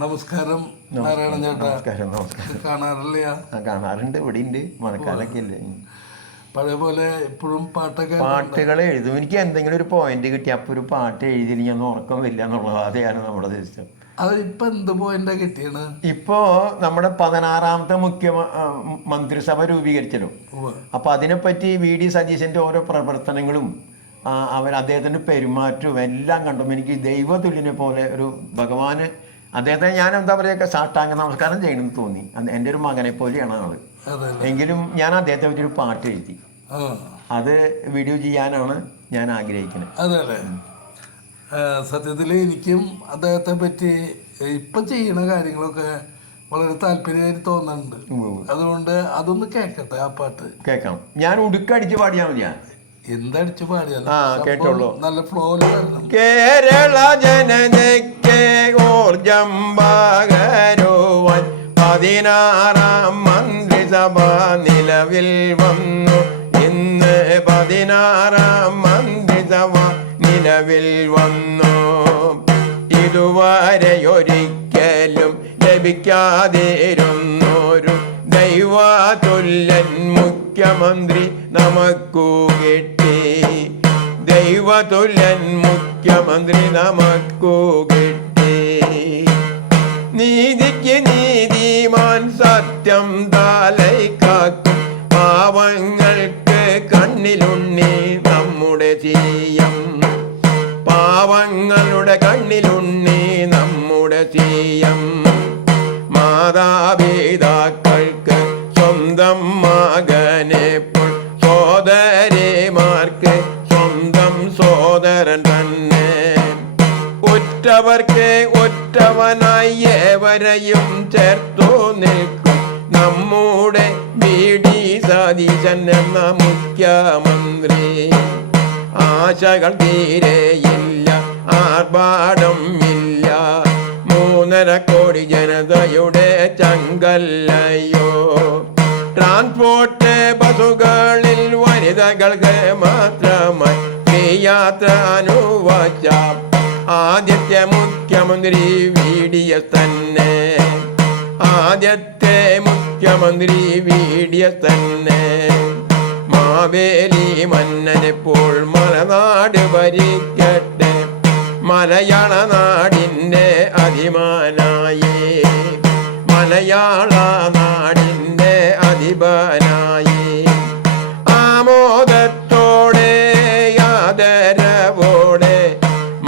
നമസ്കാരം നാരായണൻ ചേട്ടാ. നമസ്കാരം. നമസ്കാരം. കാണാറില്ല? കാണാറുണ്ട്. ഇവിടെ ഉണ്ട്. മഴക്കാലൊക്കെ അല്ലേ. പഴയ പോലെ ഇപ്പോഴും പാട്ടുകൾ എഴുതും. എനിക്ക് എന്തെങ്കിലും ഒരു പോയിന്റ് കിട്ടി അപ്പോൾ ഒരു പാട്ട് എഴുതിയില്ലെങ്കിൽ ഞാൻ ഉറക്കം വരില്ല എന്നുള്ളത്. അതെയാണ് നമ്മുടെ സിസ്റ്റം. അത് ഇപ്പൊ എന്ത് പോയിന്റാ കിട്ടിയാണ്? ഇപ്പോ നമ്മുടെ 16ാമത്തെ മന്ത്രിസഭ രൂപീകരിച്ചല്ലോ. അപ്പൊ അതിനെപ്പറ്റി VD സതീശന്റെ ഓരോ പ്രവർത്തനങ്ങളും അദ്ദേഹത്തിന്റെ പെരുമാറ്റവും എല്ലാം കണ്ടും എനിക്ക് ദൈവതുല്യനെ പോലെ ഒരു ഭഗവാന് അദ്ദേഹത്തെ ഞാൻ എന്താ പറയുക സാഷ്ടാംഗ നമസ്കാരം ചെയ്യണമെന്ന് തോന്നി. എൻ്റെ ഒരു മകനെ പോലെയാണ് ആള്. എങ്കിലും ഞാൻ അദ്ദേഹത്തെ പറ്റി ഒരു പാട്ട് എഴുതി. അത് വീഡിയോ ചെയ്യാനാണ് ഞാൻ ആഗ്രഹിക്കുന്നത്. അതെ അല്ലേ? സത്യത്തിൽ എനിക്കും അദ്ദേഹത്തെ പറ്റി ഇപ്പം ചെയ്യുന്ന കാര്യങ്ങളൊക്കെ വളരെ താല്പര്യമായി തോന്നുന്നുണ്ട്. അതുകൊണ്ട് അതൊന്ന് കേൾക്കട്ടെ. ആ പാട്ട് കേൾക്കാം. ഞാൻ ഉടുക്കടിച്ച് പാടിയാൽ മതിയാ? എന്തടിച്ചു പാടിയാലും കേട്ടോളൂ. നല്ല ഫ്ലോയില് വരണം. കേരള ജനതയ്ക്ക് ഊർജം പകരുവാൻ 16ാം മന്ത്രിസഭ നിലവിൽ വന്നു. ഇന്ന് 16ാം മന്ത്രിസഭ നിലവിൽ വന്നു. ഇതുവരെ ഒരിക്കലും ലഭിക്കാതിരുന്നൊരു ദൈവതുല്യൻ മുഖ്യമന്ത്രി നമുക്കു കിട്ടി. ദൈവതുല്യൻ മുഖ്യമന്ത്രി നമുക്കു കിട്ടി. നീതിക്ക് നീതിമാൻ സത്യം തലൈക്കാക്കും പാവങ്ങൾക്ക് കണ്ണിലുണ്ണി നമ്മുടെ CM. പാവങ്ങളുടെ കണ്ണിലുണ്ണി നമ്മുടെ CM. മാതാപിതാക്കൾക്ക് സ്വന്തം മകനെ പോൽ സോദരിമാർക്ക് സ്വന്തം സോദരൻ തന്നെ. ഉറ്റവർക്ക് ഒറ്റവനായി ഏവരെയും ചേർത്തു നിൽക്കും നമ്മുടെ VD സതീശൻ എന്ന മുഖ്യമന്ത്രി. ആശകൾ തീരെയില്ല, ആർഭാടം ഇല്ല. 3.5 കോടി ജനതയുടെ ചങ്കല്ലയോ. ട്രാൻസ്പോർട്ട് ബസുകളിൽ വനിതകൾക്ക് മാത്രമായി യാത്ര അനുവദിച്ച ആദ്യത്തെ മുഖ്യമന്ത്രി VDS തന്നെ. ആദ്യത്തെ മുഖ്യമന്ത്രി VDS തന്നെ. മാവേലി മന്നനെപ്പോൾ മലനാട് ഭരിക്കട്ടെ. മലയാള നാടിൻ്റെ അധിപനായി, മലയാള നാടിൻ്റെ അധിപനായി. ആമോദത്തോടെ ആദരവോടെ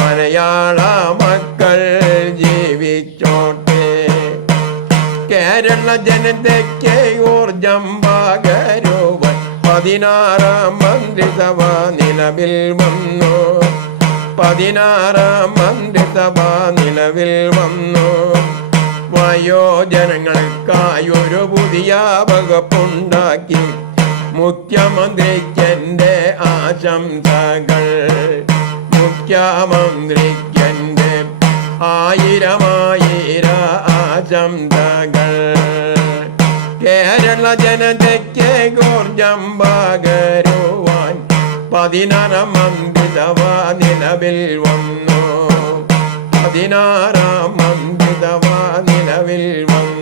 മലയാള മക്കൾ ജീവിച്ചോട്ടെ. കേരള ജനതയ്ക്ക് ഊർജം പകരുവാൻ 16ാം മന്ത്രിസഭ നിലവിൽ വന്നു. 16ാം മന്ത്രിസഭ നിലവിൽ വന്നു. വയോജനങ്ങൾക്കായൊരു പുതിയ വകുപ്പുണ്ടാക്കി. മുഖ്യമന്ത്രിക്കെൻ്റെ ആശംസകൾ. മുഖ്യമന്ത്രിക്കെൻ്റെ 1000 ആശംസകൾ. കേരള ജനതയ്ക്ക് ഊർജം പകരുവാൻ 16ാം മന്ത്രിസഭ നിലവിൽ വന്നു. 16ാം മന്ത്രിസഭ നിലവിൽ വന്നു.